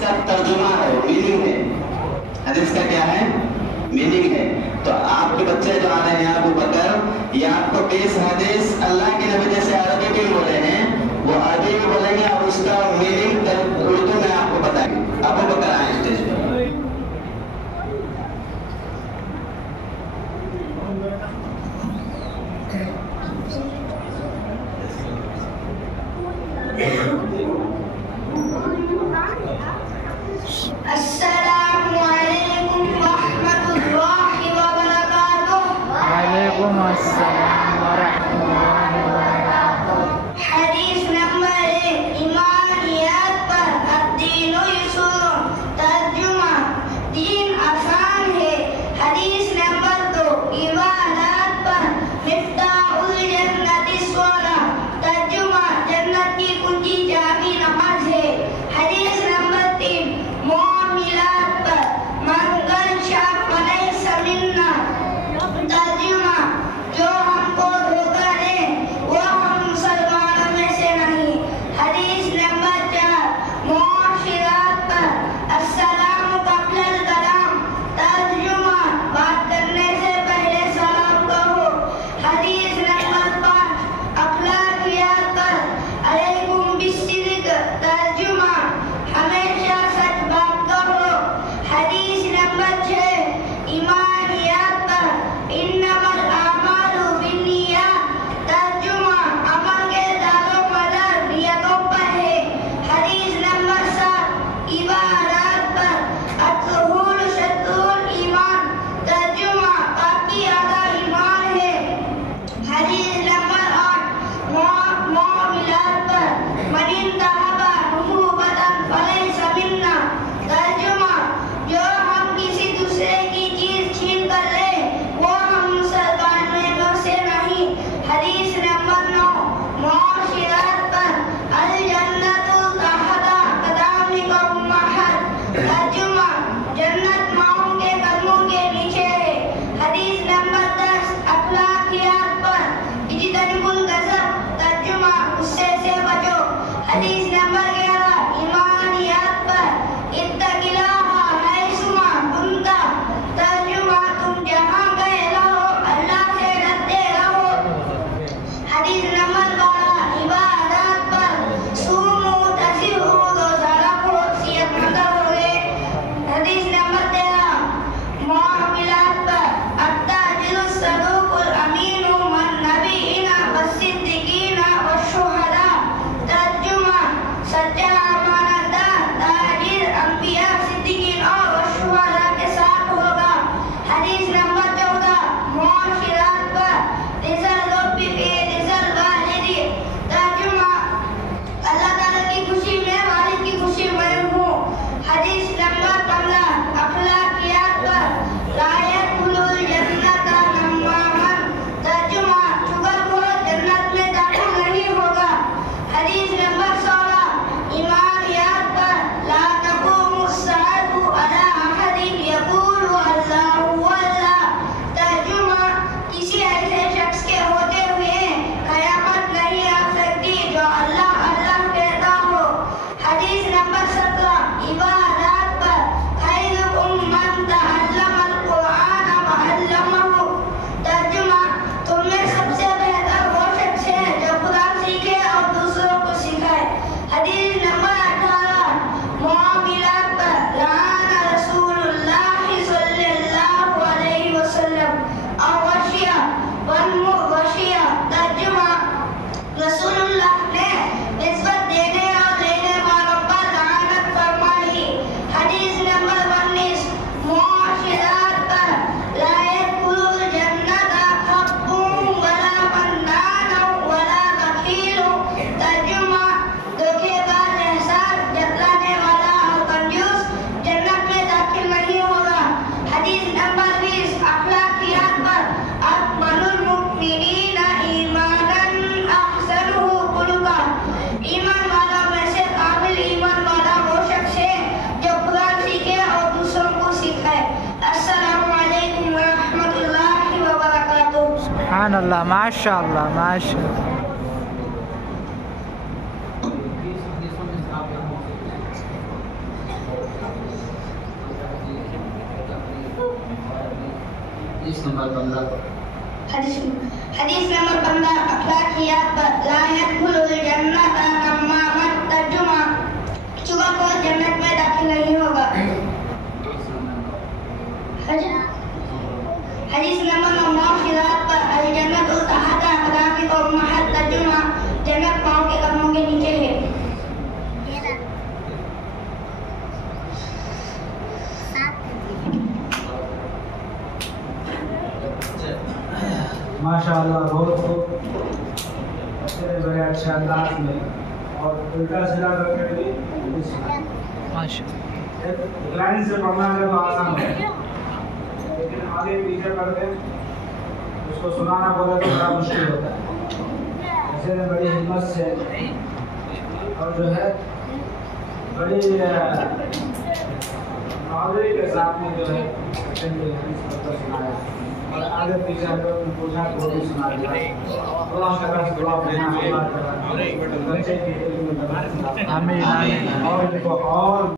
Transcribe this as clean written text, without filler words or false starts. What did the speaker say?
کا ترجمہ ہے، میننگ ہے، حدیث کا کیا ہے؟ میننگ ہے۔ تو آپ کے بچے جو آ رہے ہیں ابو بکر، یہ آپ کو 20 حدیث اللہ کے نبی جیسے عربی میں بولے ہیں، وہ عربی میں بولیں گے اور اس کا میننگ اردو میں آپ کو بتائیں گے۔ ابو بکر آئیں اسٹیج پہ۔ السلام علیکم ورحمۃ اللہ وبرکاتہ۔ وعلیکم السلام ورحمۃ اللہ وبرکاتہ۔ حدیث نمبر 1، ایمانیات پر الدین یسر، ترجمہ دین آسان ہے۔ حدیث نمبر 2، عبادات پر مفتاح الجنت الصلاۃ، ترجمہ جنت کی کنجی چابی نماز ہے۔ حدیث نمبر 3، معاملات پر من غش فلیس منا، ترجمہ جو ہم کو دھوکہ دے وہ ہم مسلمانوں میں سے نہیں۔ حدیث نمبر 4، معاشرات پر السلام قبل الکلام، ترجمہ بات کرنے سے پہلے سلام کہو۔ حدیث نمبر 5، اخلاقیات پر علیکم بالصدق، ترجمہ ہمیشہ سچ بات کہو۔ حدیث نمبر 6، ایمانیات پر انما الاعمال بالنیات، ترجمہ عمل کے دار و مدار نیتوں پر ہے۔ حدیث نمبر 7، عبادات پر الطہور شطر الایمان، ترجمہ پاکی آدھا ایمان ہے۔ حدیث نمبر 8، معاملات پر من انتہب نہوبۃ فلیس منا، ترجمہ جو ہم کسی دوسرے کی چیز چھین کر لے وہ ہم مسلمانوں سے نہیں۔ حدیث نمبر 9، معاشرات پر الجنت تحت اقدامک امہات، ترجمہ جنت ماؤں کے قدموں کے نیچے ہے۔ حدیث نمبر 10، اخلاقیات پر اجتنبوا الغضب، ترجمہ غصے سے بچو۔ حدیث نمبر 11، ایمانیات پر اتق اللہ حیثما کنت، ترجمہ تم جہاں گئے رہو اللہ سے ڈرتے رہو۔ حدیث نمبر 12، عبادات پر صوموا تصحوا، روزہ رکھو صحت مند رہوگے۔ حدیث نمبر 13، معاملات پر التاجر الصدوق الامین من النبیین والصدیقین والشہداء، ترجمہ سچا امانت دار تاجر انبیاء، صدیقین اور شہداء کے ساتھ ہوگا۔ حدیث نمبر 14، معاشرات پر رضا الرب فی رضا الوالد، ترجمہ اللہ تعالیٰ کی خوشی میں والد کی خوشی میں ہوں۔ حدیث نمبر 15، اخلاقیات پر لا يدخل الجنت نمام، ترجمہ چغلخور جنت میں داخل نہیں ہوگا۔ حدیث نمبر 16، ایمانیات پر لا تقوم الساعة على أحد يقول اللہ اللہ، ترجمہ کسی ایسے شخص کے ہوتے ہوئے قیامت نہیں آ سکتی جو اللہ اللہ کہتا ہو۔ حدیث نمبر 17، عبادات پر خیرکم من تعلم القرآن وعلمہ، ترجمہ تم میں سب سے بہتر وہ شخص ہے جو قرآن سیکھے اور دوسروں کو سکھائے۔ حدیث نمبر 18، معاملات پر لعن رسول اللہ صلی اللہ علیہ وسلم الغشیہ والمغشیہ، ترجمہ رسول اللہ نے نسبت دینے اور لینے والوں پر لعنت فرمائی۔ حدیث نمبر 19، معاشرات پر لا يدخل الجنت خب ولا منان ولا بخیل، ترجمہ دھوکے باز، احسان جتلانے والا اور کنجوس جنت میں داخل نہیں ہوگا۔ حدیث نمبر 20، اخلاقیات پر اکمل المؤمنین ایمانا احسنہ خلقا، ایمان والوں میں سے کامل ایمان والا وہ شخص ہے جو قرآن سیکھے اور دوسروں کو سکھائے۔ السلام علیکم ورحمۃ اللہ وبرکاتہ۔ سبحان اللہ، ماشاء اللہ ماشاء اللہ۔ حدیث نمبر 15 حدیث نمبر 15 اخلاقیات پر لا يدخل الجنت نمام ترجمہ چگل کو جنت میں داخل نہیں ہوگا. حدیث نمبر 9 خلاف پر الجنت تحت اقدام امہات ترجمہ جنت پاؤں کے قدموں کے نیچے ہے. ماشاءاللہ بہت خوب بڑے اچھے انداز میں اور الٹا سیدھا کر کے بھی لائن سے پڑھنا ہے تو آسان ہے لیکن آگے پیچھے پڑھ کے اس کو سنانا بولے تو بڑا مشکل ہوتا ہے. ایسے میں بڑی ہمت سے اور جو ہے بڑی حاضری کے ساتھ میں جو ہے سنایا اور آگے پیچھے ہم لوگ نے پوچھا تو بھی سنا دیا. اللہ تعالیٰ سے دعا دینا بچے کی علم میں آمین آمین. اور